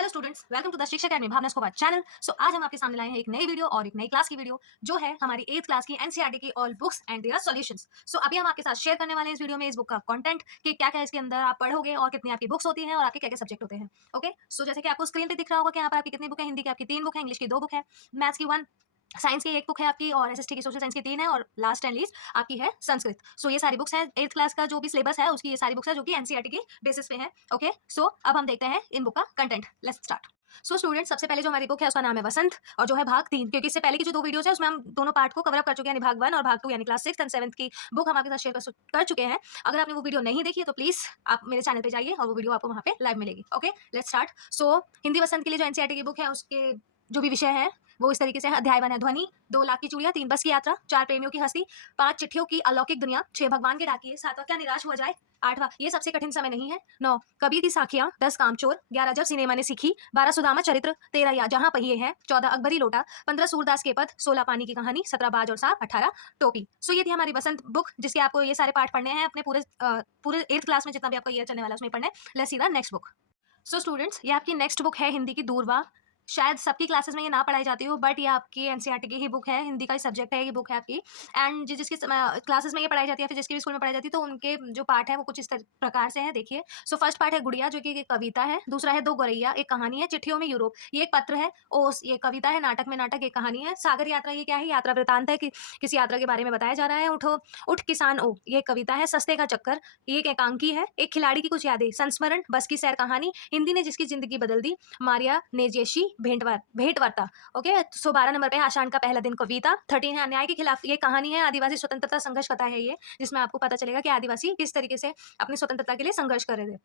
Hello students, welcome to the Shiksha academy Bhavna scope channel. So आज हम आपके सामने लाए हैं एक नई वीडियो और एक नई क्लास की वीडियो जो है हमारी 8th क्लास की एनसीईआरटी की all books and their solutions. So अभी हम आपके साथ शेयर करने वाले हैं इस वीडियो में इस बुक का कंटेंट कि क्या क्या इसके अंदर आप पढ़ोगे और कितनी आपकी बुक्स होती हैं और आपके क्या क्या सब्जेक्ट होते हैं। ओके, सो जैसे कि आपको स्क्रीन पे दिख रहा होगा कि यहाँ पर आपकी कितनी बुक है। हिंदी की आपकी 3 बुक है, इंग्लिश की 2 बुक है, मैथ्स की 1, साइंस की 1 बुक है आपकी और एसएसटी की सोशल साइंस की 3 है और लास्ट एंड लीस्ट आपकी है संस्कृत। सो ये सारी बुक्स हैं 8th क्लास का जो भी सिलेबस है उसकी ये सारी बुक्स है जो कि एनसीईआरटी की बेसिस पे है। ओके, सो अब हम देखते हैं इन बुक का content. Let's start. So student, सबसे पहले जो हमारी बुक है उसका नाम है वसंत और जो है भाग 3, क्योंकि इससे पहले की जो 2 वीडियोस है उसमें हम दोनों पार्ट को कवर अप कर चुके हैं, यानी भाग 1 और भाग 2 यानी क्लास 6th एंड 7th की बुक हम आपके साथ शेयर कर चुके हैं। अगर आपने वो वीडियो नहीं देखी है तो प्लीज आप मेरे चैनल पे जाइए और वो वीडियो आपको वहाँ पे लाइव मिलेगी। Okay, let's start. So Hindi Vasant के लिए जो एनसीईआरटी की बुक है उसके जो भी विषय है वो इस तरीके से है। अध्याय 1 है ध्वनि, 2 लाख की चूड़ियां, 3 बस की यात्रा, 4 प्रेमियों की हस्ती, 5 चिट्ठियों की अलौकिक दुनिया, 6 भगवान के डाकिए, 7वां क्या निराश हुआ जाए, 8वां ये सबसे कठिन समय नहीं है, 9 कबीर की साखियां, 10 कामचोर, 11 जब सिनेमा ने सीखी, 12 सुदामा चरित्र, 13 या जहां पहिए हैं, 14 अकबरी लोटा, 15 सूरदास के पद, 16 पानी की कहानी, 17 बाज और सांप, 18 टोपी। सो ये थी हमारी बसंत बुक जिसके आपको ये सारे पार्ट पढ़ने हैं अपने पूरे 8th क्लास में जितना भी आपका ईयर चलने वाला है उसमें पढ़ना है। Let's see the next book. So students, ये आपकी नेक्स्ट बुक है हिंदी की दूरवा। शायद सबकी क्लासेस में ये ना पढ़ाई जाती हो बट ये आपकी एनसीईआरटी की ही बुक है, हिंदी का ही सब्जेक्ट है ये बुक है आपकी। एंड जिसकी क्लासेस में ये पढ़ाई जाती है फिर जिसके भी स्कूल में पढ़ाई जाती है तो उनके जो पार्ट है वो कुछ इस प्रकार से है, देखिए। सो फर्स्ट पार्ट है गुड़िया जो कि एक कविता है, दूसरा है दो गौरैया एक कहानी है, चिट्ठियों में यूरोप ये एक पत्र है, ओस ये कविता है, नाटक में नाटक एक कहानी है, सागर यात्रा ये क्या है, यात्रा वृतांत है कि किसी यात्रा के बारे में बताया जा रहा है, उठो उठ किसान ओ ये एक कविता है, सस्ते का चक्कर ये एक एकांकी है, एक खिलाड़ी की कुछ यादें, संस्मरण बस की सैर कहानी, हिंदी ने जिसकी जिंदगी बदल दी, मारिया नेजेशी भेंटवार्ता। ओके, सो 12 नंबर पे है आषाढ़ का पहला दिन कविता, 13 है अन्याय के खिलाफ ये कहानी है, आदिवासी स्वतंत्रता संघर्ष कथा है ये, जिसमें आपको पता चलेगा कि आदिवासी किस तरीके से अपनी स्वतंत्रता के लिए संघर्ष कर रहे थे।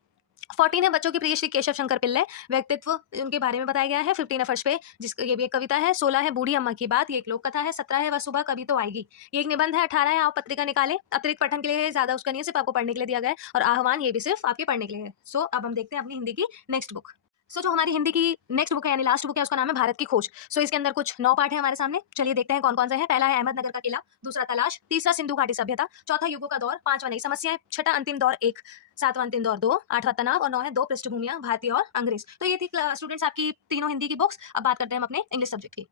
14 है बच्चों की प्रिय श्री केशव शंकर पिल्ले, व्यक्तित्व उनके बारे में बताया गया है। 15 है फर्श पे जिस ये भी एक कविता है। 16 है बूढ़ी अम्मा की बात, ये एक लोक कथा है। 17 है वह सुबह कभी तो आएगी, ये एक निबंध है। 18 है आओ पत्रिका निकाले, अतिरिक्त पठन के लिए है, ज्यादा उसका नहीं है, सिर्फ आपको पढ़ने के लिए दिया गया है। और आह्वान ये भी सिर्फ आपके पढ़ने के लिए है। सो अब हम देखते हैं अपनी हिंदी की नेक्स्ट बुक। सो जो हमारी हिंदी की नेक्स्ट बुक है यानी लास्ट बुक है उसका नाम है भारत की खोज। सो इसके अंदर कुछ 9 पार्ट है हमारे सामने, चलिए देखते हैं कौन कौन से हैं। पहला है अहमदनगर का किला, दूसरा तलाश, तीसरा सिंधु घाटी सभ्यता, चौथा युगों का दौर, 5वां नई समस्याएं, छठा अंतिम दौर 1, 7वां अंतिम दौर 2, 8वां तनाव और 9 है दो पृष्ठभूमियां भारतीय और अंग्रेज। तो ये थी स्टूडेंट्स आपकी तीनों हिंदी की बुक्स। अब बात करते हैं हम अपने इंग्लिश सब्जेक्ट की।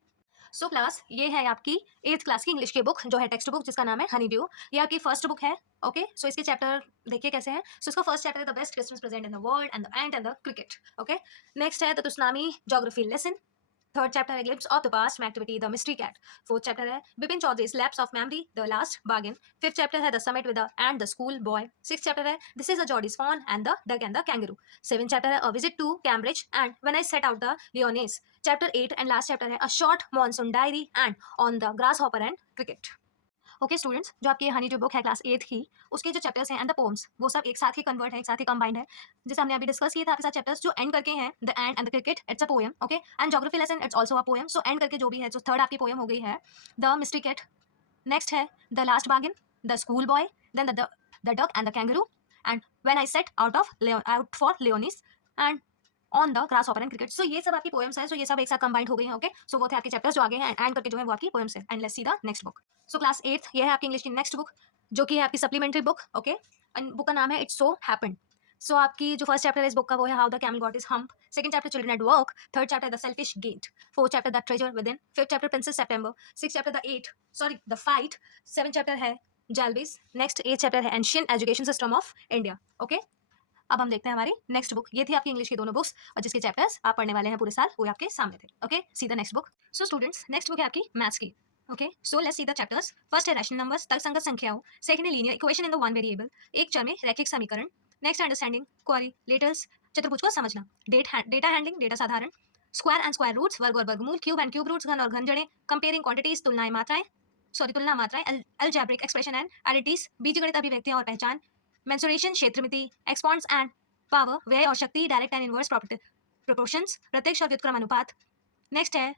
सो क्लास ये है आपकी 8th क्लास की इंग्लिश की बुक जो है टेक्स्ट बुक जिसका नाम है हनी ड्यू। ये आपकी फर्स्ट बुक है। ओके, सो इसके चैप्टर देखिए कैसे हैं। सो इसका फर्स्ट चैप्टर है the best Christmas present in the world and the ant and the cricket. Okay, next है the tsunami geography lesson. Third chapter है ग्लिम्स ऑफ द पास्ट में activity the mystery cat. Fourth chapter है Bepin Choudhury lapse of memory the last bargain. Fifth chapter है the summit with the and the school boy. Six chapter है this is a Jody's fawn and the duck and the kangaroo. Seven chapter है a visit to Cambridge and when I set out the Lyonnesse. Chapter 8 and last chapter है a short monsoon diary and on the grasshopper and cricket. Okay students, जो आपकी हनी जो book है class 8 की उसके जो chapters हैं and the poems वो सब एक साथ ही कन्वर्ट है, एक साथ ही कंबाइंड है। जैसे हमने अभी डिस्कस किया था आपके साथ चैप्टर्स जो एंड करके हैं the end and the cricket it's a poem. Okay, and geography lesson it's also a poem. So and करके जो भी है जो थर्ड आपकी पोएम हो गई है द मिस्ट्री कैट। नेक्स्ट है the last bargain, the school boy, then the duck and the kangaroo and when I set out for Lyonnesse and on the grasshopper and cricket. So ये सब आपकी poems है। सो ये सब एक साथ combined हो गई है। ओके, सो वो थे आपके चैप्टर्स जो आगे हैं एंड करके जो है वो आपकी पोएम्स है। And let's see the next book. So class 8th ये है आपकी इंग्लिश की नेक्स्ट बुक जो कि है आपकी supplementary book. Okay, and book का नाम है इट्स सो हैपेंड। सो आपकी जो फर्स्ट चैप्टर है इस बुक का वो है how the camel got his hump. Second chapter children at work. Third chapter the selfish गेट। Fourth chapter the treasure within. Fifth chapter princess September. Six chapter the fight. Seven chapter है jalebis. Next 8th chapter है ancient education system of India. Okay, अब हम देखते हैं हमारी next book. ये थी आपकी इंग्लिश की दोनों बुक्स और जिसके चैप्टर्स आप पढ़ने वाले हैं पूरे साल वो आपके सामने थे। Okay, see the next book. So students, next book है आपकी मैथ्स की। Okay, so let's see the chapters. First है रैशनल नंबर्स तर्कसंगत संख्याओं। सेकंड है linear equation in the one variable, एक चर में रैखिक समीकरण। नेक्स्ट अंडरस्टैंडिंग क्वारिलेटर्स, चतुर्भुज को समझना। डेटा हैंडलिंग, डेटा साधारण। स्क्वायर एंड स्क्वायर रूट्स, वर्ग और वर्गमूल। क्यूब एंड क्यूब रूट्स, घन और घन जड़ें। कंपेयरिंग क्वांटिटीज, तुलना मात्राएं। अलजेब्रिक एक्सप्रेशन एंड एडिटीज, बीजगणित अभिव्यक्तियां और पहचान। मेंसुरेशन, क्षेत्रमिति। एक्सपॉन्ड्स एंड पावर, व्यय और शक्ति। डायरेक्ट एंड इनवर्स प्रोपोर्शंस, प्रत्यक्ष और व्युत्क्रम अनुपात। नेक्स्ट है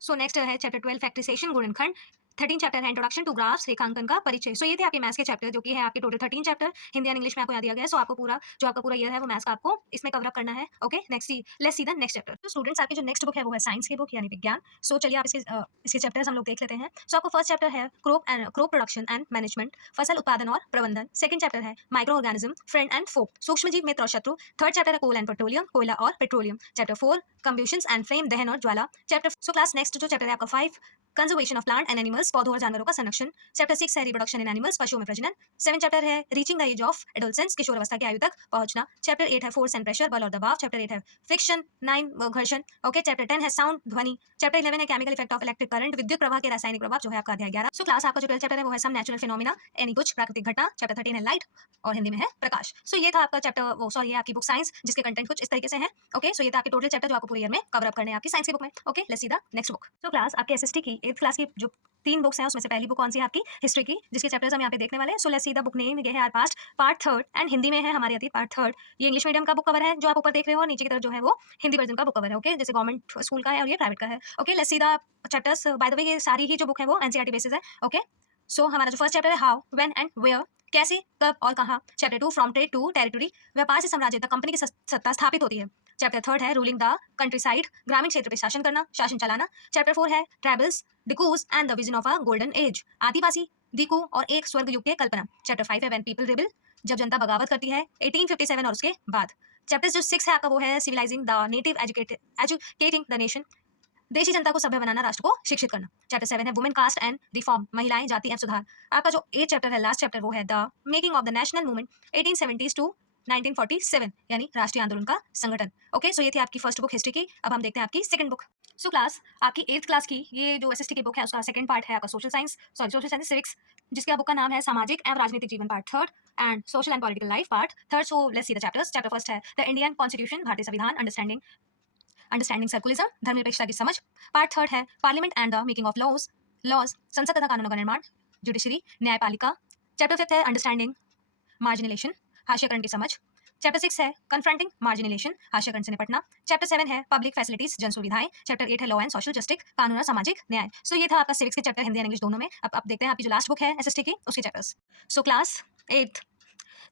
चैप्टर 12 फैक्टराइजेशन, गुणनखंड। 13 चैप्टर है इंट्रोडक्शन टू ग्राफ्स, रेखांकन का परिचय। सो ये थे आपके मैथ्स के चैप्टर, जो कि है आपके total 13 chapter Hindi and English में आपको यहाँ दिया गया है। सो आपको पूरा जो आपका पूरा ईयर है वो मैथ्स का आपको इसमें कवर अप करना है। Okay, next let's see the next chapter. तो स्टूडेंट्स, आपकी जो नेक्स्ट बुक है वो है साइंस की बुक यानी विज्ञान। सो चलिए आप इसके चैप्टर्स हम लोग देख लेते हैं। सो आपको फर्स्ट चैप्टर है क्रॉप प्रोडक्शन एंड मैनेजमेंट, फसल उत्पादन और प्रबंधन। सेकंड चैप्टर है micro organism, friend and foe, सूक्ष्म जीव, मित्र और शत्रु। थर्ड चैप्टर है कोल एंड पेट्रोलियम, कोयला और पेट्रोलियम। चैप्टर 4 कंब्यूशंस एंड फ्लेम, दहन और ज्वाला। चैप्टर सो क्लास नेक्स्ट जो चैप्टर है आपका 5 conservation of plant and animals, पौधों और जानवरों का संरक्षण। चैप्टर 6 है रिप्रोडक्शन इन एनिमल्स, पशुओं में प्रजनन। 7 चैप्टर है reaching the age of adolescence, किशोर अवस्था की आयु तक पहुंचना। चैप्टर 8 है फोर्स एंड प्रेशर, बल और दबाव। चैप्टर 8 है फ्रिक्शन, 9 घर्षण। ओके, चैप्टर 10 है साउंड, ध्वनि। चैप्टर 11 है chemical effect of electric current, विद्युत प्रवाह के रासायनिक प्रभाव, जो है आपका अध्याय 11। सो क्लास आपका जो 12 चैप्टर है वो है सम नेचुरल फिनोमिना, यानी कुछ प्राकृतिक घटना। चैप्टर 13 है लाइट और हिंदी में है प्रकाश। सो ये था आपका चैप्टर, वो सॉरी, ये आपकी बुक साइंस, जिसके कंटेंट कुछ इस तरीके से है। ओके, सो ये था आपके टोटल चैप्टर जो आपको पूरे ईयर में कवर अप करने हैं आपकी साइंस की बुक में। Okay, let's see the next book. So class आपके एसएसटी की 8th क्लास की जो 3 बुक्स हैं उसमें से पहली बुक कौन सी है आपकी हिस्ट्री की, जिसके चैप्टर्स हम यहाँ पे देखने वाले हैं। So let's see the book name, ये है our past part 3 and Hindi में है हमारी आती पार्ट 3। ये इंग्लिश मीडियम का बुक कवर है जो आप ऊपर देख रहे हो, और नीचे की तरफ जो है वो हिंदी वर्जन का बुक कवर है। ओके, जैसे गवर्नमेंट स्कूल का है और ये प्राइवेट का है। Okay, let's see the chapters. By the way ये सारी ही जो बुक है वो एनसीईआरटी बेसिस है। ओके, सो हमारा जो फर्स्ट चैप्टर है हाउ, व्हेन एंड वेयर, कैसे, कब और कहाँ। Chapter 2 from trade to territory, व्यापार से साम्राज्य तक कंपनी की सत्ता स्थापित होती है। चैप्टर 3 है रूलिंग द कंट्री साइड, ग्रामीण क्षेत्र पर शासन करना, शासन चलाना। चैप्टर 4 है tribals, dikus and the vision of a golden age, आदिवासी, दिकू और एक स्वर्ग युग की कल्पना। चैप्टर 5 है व्हेन पीपल रिबेल, जब जनता बगावत करती है, 1857 और उसके बाद। चैप्टर जो 6 है आपका वो है civilising the native, educating the nation, देशी जनता को सभ्य बनाना, राष्ट्र को शिक्षित करना। चैप्टर 7 है वुमेन कास्ट एंड रिफॉर्म, महिलाएं, जाति एवं सुधार। आपका जो 8 चैप्टर है, लास्ट चैप्टर, वो है the making of the national movement 1870s to 1947, यानी राष्ट्रीय आंदोलन का संगठन। ओके, सो ये थी आपकी फर्स्ट बुक हिस्ट्री की। अब हम देखते हैं आपकी सेकंड बुक। सो क्लास आपकी 8th क्लास की ये जो एसएसटी की बुक है उसका सेकंड पार्ट है आपका सोशल साइंस सिविक्स, जिसका बुक का नाम है सामाजिक एवं राजनीतिक जीवन part 3 and social and political life part 3। So let's see the chapters. Chapter first है द इंडियन कॉन्स्टिट्यूशन, भारतीय संविधान, अंडरस्टैंडिंग सर्कुलिज्म, धर्मनिरपेक्षता की समझ। पार्ट 3 है parliament and the making of laws, संसद तथा कानूनों का निर्माण, जुडिशरी, न्यायपालिका। चैप्टर 5 है अंडरस्टैंडिंग मार्जिनलेशन, हास्यकरण की समझ। चैप्टर 6 है कन्फ्रंटिंग मार्जिनलेशन, हास्यकरण से निपटना। चैप्टर 7 है पब्लिक फैसिलिटीज, जन सुविधाएं। चैप्टर 8 है लॉ एंड सोशल जस्टिस, कानून और सामाजिक न्याय। सो ये था आपका सिविक्स के चैप्टर हिंदी एंड इंग्लिश दोनों में। अब देखते हैं आपकी जो लास्ट बुक है एसएसटी की उसके चैप्टर्स। सो क्लास 8,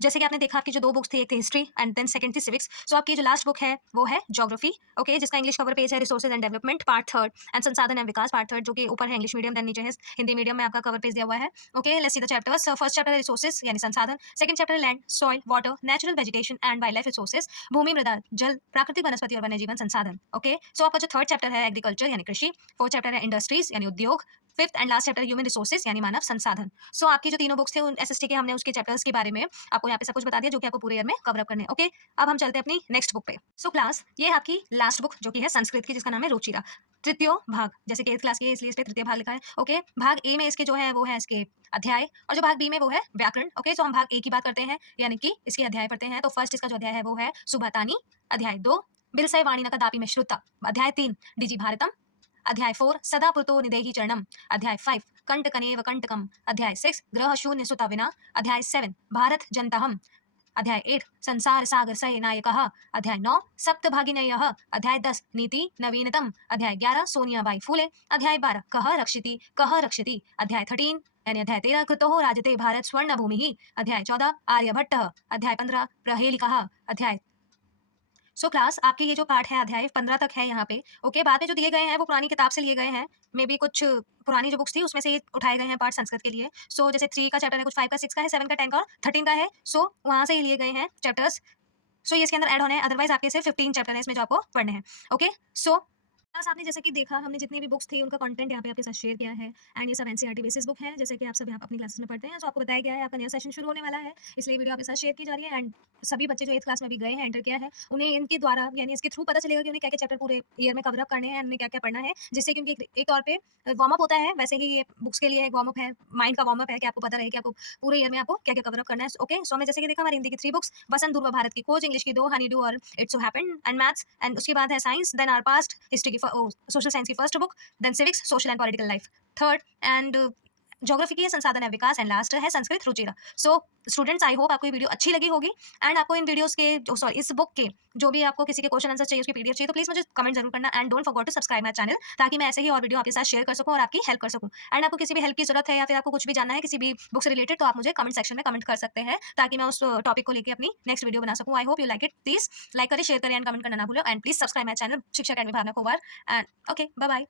जैसे कि आपने देखा आपकी जो 2 बुक्स थी, एक थी हिस्ट्री एंड देन सेकंड थी सिविक्स। सो आपकी जो लास्ट बुक है वो है ज्योग्राफी। ओके, जिसका इंग्लिश कवर पेज है resources and development part 3 and संसाधन एंड विकास पार्ट 3, जो कि ऊपर है इंग्लिश मीडियम, देन नीचे है हिंदी मीडियम में आपका कवर पेज दिया हुआ है। Okay, let's see the chapters. First chapter है रिसोर्सेज यानी संसाधन। सेकंड चैप्टर है land, soil, water, natural vegetation and wildlife resources, भूमि, मृदा, जल, प्राकृतिक वनस्पति और वन्य जीवन संसाधन। ओके, सो आपका जो थर्ड चैप्टर है एग्रीकल्चर यानी कृषि। फोर्थ चैप्टर है इंडस्ट्रीज यानी उद्योग। Fifth and last chapter human resources यानी मानव संसाधन। सो आपकी जो तीनों बुक्स थे उन एसएसटी के हमने उसके चैप्टर्स के बारे में आपको यहाँ पे सब कुछ बता दिया, जो कि आपको पूरे ईयर में कवर अप करने हैं। ओके, अब हम चलते हैं अपनी नेक्स्ट बुक पे। सो क्लास ये है आपकी लास्ट बुक जो कि है संस्कृत की, जिसका नाम है रुचिरा, तृतीय भाग। जैसे कि 8th क्लास की है इसलिए इस पे तृतीय भाग लिखा है। ओके, भाग ए में इसके जो है वो है इसके अध्याय, और जो भाग बी में वो है व्याकरण। ओके, सो हम भाग ए की बात करते हैं, यानी कि इसके अध्याय पढ़ते हैं। तो फर्स्ट इसका जो अध्याय है वो है सुभातानी, अध्याय 2 बिरसै वाणी नकदापि में श्रुता, अध्याय 3 डिजी भारतम, अध्याय 4 सदा पुरतो निदेहि चरणम, अध्याय 5 कंटकनेव कंटकम, अध्याय 6 ग्रह शून्य सुता विना, अध्याय 7 भारत जनताहम, अध्याय 8 संसार सागर सय नायकः, अध्याय 9 सप्तभागिनयः, अध्याय 10 नीति नवीनतम, अध्याय 11 सोनियाबाई फूले, अध्याय 12 कह रक्षिति, अध्याय 13 यानी अध्याय 13 कृतो राजते भारत स्वर्ण भूमि, अध्याय 14 आर्यभट्टः, अध्याय 15 प्रहेलिकः, अध्याय। सो क्लास आपके ये जो पार्ट है अध्याय 15 तक है यहाँ पे। ओके, बाद में जो दिए गए हैं वो पुरानी किताब से लिए गए हैं, मे बी कुछ पुरानी जो बुक्स थी उसमें से ये उठाए गए हैं पार्ट संस्कृत के लिए। सो जैसे 3 का चैप्टर है, कुछ 5 का, 6 का है, 7 का, 10 का और 13 का है। सो वहाँ से ये लिए गए हैं चैप्टर्स। सो ये इसके अंदर ऐड होने हैं, अदरवाइज आपके सिर्फ 15 चैप्टर है इसमें जो आपको पढ़ने हैं। ओके, सो क्लास आपने जैसे कि देखा हमने जितनी भी बुक्स थी उनका कंटेंट यहाँ पे आपके साथ शेयर किया है, एंड ये सब एनसीईआरटी बेसिस बुक है, जैसे कि आप सब यहाँ अपनी क्लासेस में पढ़ते हैं। तो आपको बताया गया है आपका नया सेशन शुरू होने वाला है, इसलिए वीडियो आपके साथ शेयर की जा रही है। एंड सभी बच्चे जो 8th क्लास में भी गए हैं, एंटर किया है, उन्हें इनके द्वारा यानी इसके थ्रू पता चलेगा कि उन्हें क्या क्या चैप्टर पूरे ईयर में कवर अप करने हैं, उन्हें क्या क्या पढ़ना है, जिससे कि उनकी एक तौर पे वार्म अप होता है। वैसे ही ये बुक्स के लिए एक वार्म अप है, माइंड का वार्म अप है कि आपको पता रहे कि आपको पूरे ईयर में आपको क्या क्या कवर अप करना है। ओके, सो हमने जैसे कि देखा हमारी हिंदी की 3 बुक्स, वसंत ध्रुव भारत की खोज, इंग्लिश की 2 हनी डू और it's so happened, and maths, and उसके बाद है science, then our past history की सोशल साइंस की first book, then civics social and political life third, and geography की है संसाधन है विकास एंड लास्ट है Sanskrit Ruchira. So students I hope आपको ये वीडियो अच्छी लगी होगी एंड आपको इन वीडियोस के सॉरी इस बुक के जो भी आपको किसी के क्वेश्चन आंसर चाहिए उसकी पीडीएफ चाहिए तो प्लीज मुझे कमेंट जरूर करना and don't forget to subscribe my channel ताकि मैं ऐसे ही और वीडियो आपके साथ शेयर कर सकूं और आपकी हेल्प कर सकूं। एंड आपको किसी भी हेल्प की जरूरत है या फिर आपको कुछ भी जानना है किसी भी बुक से रिलेटेड तो आप मुझे कमेंट सेक्शन में कमेंट कर सकते हैं ताकि मैं उस टॉपिक को लेकर अपनी नेक्स्ट वीडियो बना सकूं। I hope you like it. Please like करें शेयर करें एंड कमेंट करना ना भूलो and please subscribe my channel Shiksha academy Bhavna Kowar and okay bye bye.